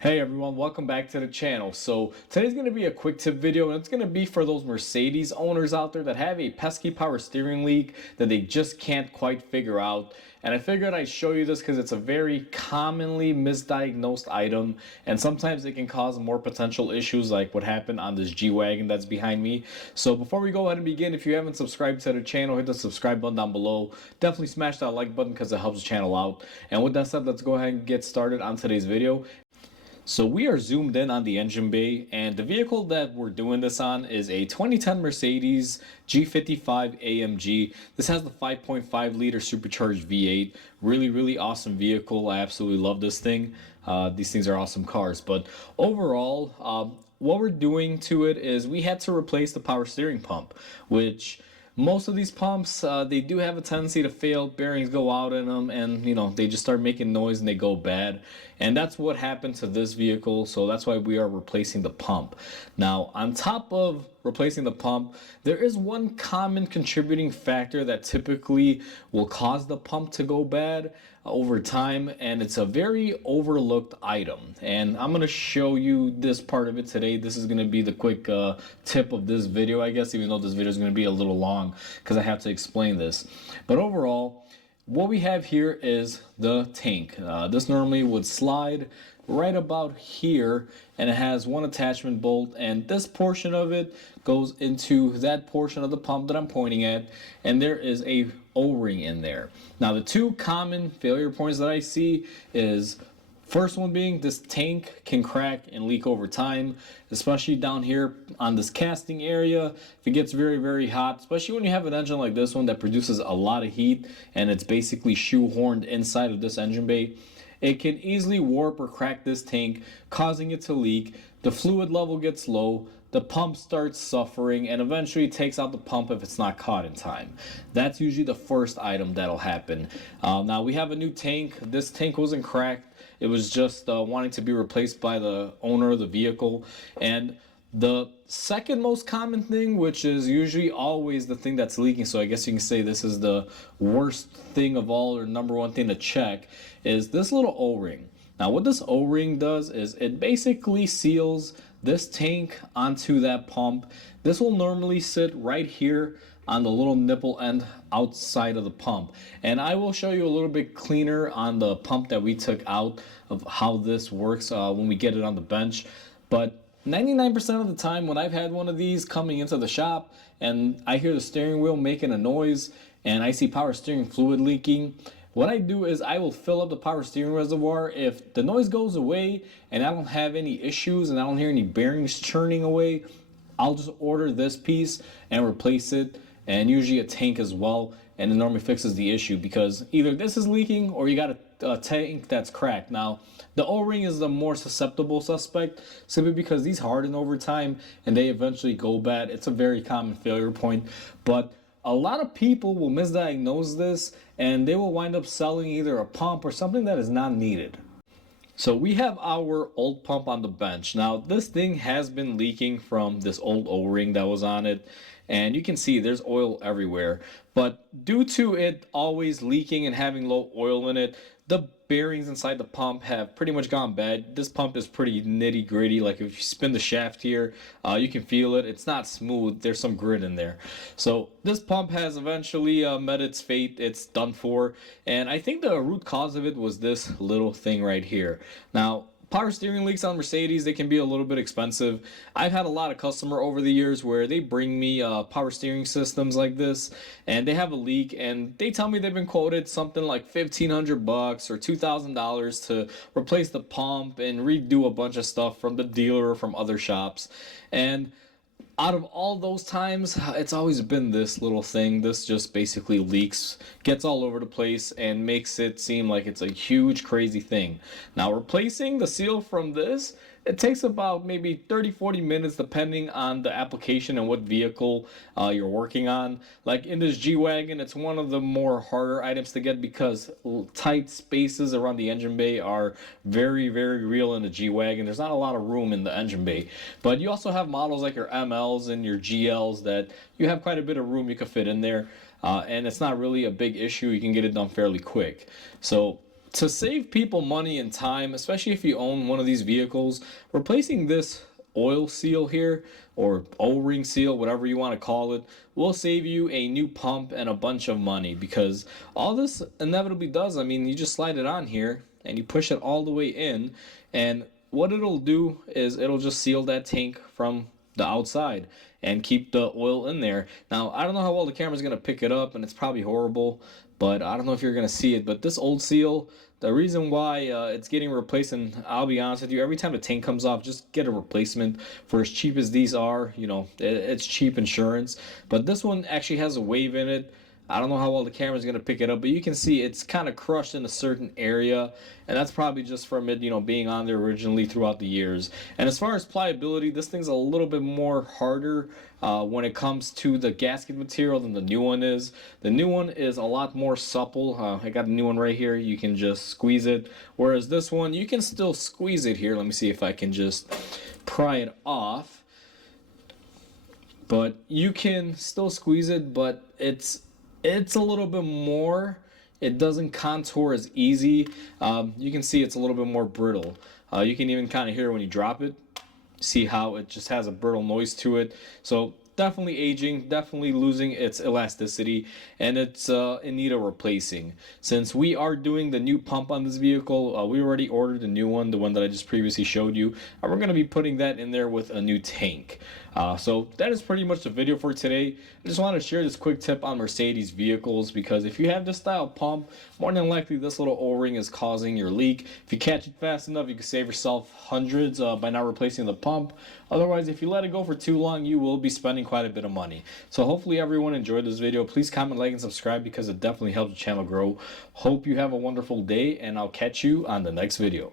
Hey everyone, welcome back to the channel. So today's going to be a quick tip video, and it's going to be for those Mercedes owners out there that have a pesky power steering leak that they just can't quite figure out. And I figured I'd show you this because it's a very commonly misdiagnosed item, and sometimes it can cause more potential issues like what happened on this G-Wagon that's behind me. So before we go ahead and begin, if you haven't subscribed to the channel, hit the subscribe button down below. Definitely smash that like button because it helps the channel out. And with that said, let's go ahead and get started on today's video. So we are zoomed in on the engine bay, and the vehicle that we're doing this on is a 2010 Mercedes G55 AMG. This has the 5.5 liter supercharged V8. Really awesome vehicle. I absolutely love this thing. These things are awesome cars. But overall, what we're doing to it is we had to replace the power steering pump, which most of these pumps, they do have a tendency to fail. Bearings go out in them, and they just start making noise and they go bad. And that's what happened to this vehicle, so that's why we are replacing the pump. Now, on top of replacing the pump, there is one common contributing factor that typically will cause the pump to go bad over time, and it's a very overlooked item. And I'm going to show you this part of it today. This is going to be the quick tip of this video, I guess, even though this video is going to be a little long because I have to explain this. But overall, what we have here is the tank. This normally would slide right about here, and it has one attachment bolt, and this portion of it goes into that portion of the pump that I'm pointing at, and there is a O-ring in there. Now, the two common failure points that I see is first one being this tank can crack and leak over time, especially down here on this casting area. If it gets very hot, especially when you have an engine like this one that produces a lot of heat and it's basically shoehorned inside of this engine bay, it can easily warp or crack this tank, causing it to leak. The fluid level gets low, the pump starts suffering, and eventually takes out the pump if it's not caught in time. That's usually the first item that'll happen. Now we have a new tank. This tank wasn't cracked. It was just wanting to be replaced by the owner of the vehicle. And the second most common thing, which is usually always the thing that's leaking, so I guess you can say this is the worst thing of all, or number one thing to check, is this little O-ring. Now what this O-ring does is it basically seals this tank onto that pump. This will normally sit right here on the little nipple end outside of the pump, and I will show you a little bit cleaner on the pump that we took out of how this works when we get it on the bench. But 99% of the time when I've had one of these coming into the shop and I hear the steering wheel making a noise and I see power steering fluid leaking, what I do is I will fill up the power steering reservoir. If the noise goes away and I don't have any issues and I don't hear any bearings churning away, I'll just order this piece and replace it, and usually a tank as well, and it normally fixes the issue because either this is leaking or you got a tank that's cracked. Now, the O-ring is the more susceptible suspect simply because these harden over time and they eventually go bad. It's a very common failure point, but a lot of people will misdiagnose this and they will wind up selling either a pump or something that is not needed. So we have our old pump on the bench. Now this thing has been leaking from this old O-ring that was on it, and you can see there's oil everywhere. But due to it always leaking and having low oil in it, the bearings inside the pump have pretty much gone bad. This pump is pretty nitty gritty. Like if you spin the shaft here, you can feel it. It's not smooth. There's some grit in there. So this pump has eventually met its fate. It's done for. And I think the root cause of it was this little thing right here. Now, power steering leaks on Mercedes, they can be a little bit expensive. I've had a lot of customer over the years where they bring me power steering systems like this and they have a leak and they tell me they've been quoted something like $1,500 or $2,000 to replace the pump and redo a bunch of stuff from the dealer or from other shops. And out of all those times, it's always been this little thing. This just basically leaks, gets all over the place, and makes it seem like it's a huge, crazy thing. Now, replacing the seal from this, it takes about maybe 30-40 minutes depending on the application and what vehicle you're working on. Like in this G-Wagon, it's one of the more harder items to get because tight spaces around the engine bay are very real in the G-Wagon. There's not a lot of room in the engine bay. But you also have models like your MLs and your GLs that you have quite a bit of room you can fit in there. And it's not really a big issue. You can get it done fairly quick. So To save people money and time, especially if you own one of these vehicles, replacing this oil seal here, or O-ring seal, whatever you want to call it, will save you a new pump and a bunch of money, because all this inevitably does, I mean, you just slide it on here and you push it all the way in, and what it'll do is it'll just seal that tank from the outside and keep the oil in there. Now, I don't know how well the camera's going to pick it up, and it's probably horrible, but I don't know if you're going to see it. But this old seal, the reason why it's getting replaced, and I'll be honest with you, every time the tank comes off, just get a replacement. For as cheap as these are, you know, it's cheap insurance. But this one actually has a wave in it. I don't know how well the camera's going to pick it up, but you can see it's kind of crushed in a certain area, and that's probably just from it, you know, being on there originally throughout the years. And as far as pliability, this thing's a little bit more harder when it comes to the gasket material than the new one is. The new one is a lot more supple. I got a new one right here. You can just squeeze it, whereas this one, you can still squeeze it here. Let me see if I can just pry it off. But you can still squeeze it, but it's a little bit more, it doesn't contour as easy. You can see it's a little bit more brittle. You can even kind of hear when you drop it, see how it just has a brittle noise to it. So definitely aging, definitely losing its elasticity, and it's in need of replacing. Since we are doing the new pump on this vehicle, we already ordered the new one, the one that I just previously showed you, and we're going to be putting that in there with a new tank. So that is pretty much the video for today. I just want to share this quick tip on Mercedes vehicles, because if you have this style pump, more than likely this little O-ring is causing your leak. If you catch it fast enough, you can save yourself hundreds by not replacing the pump. Otherwise, if you let it go for too long, you will be spending quite a bit of money. So hopefully everyone enjoyed this video. Please comment, like, and subscribe, because it definitely helps the channel grow. Hope you have a wonderful day, and I'll catch you on the next video.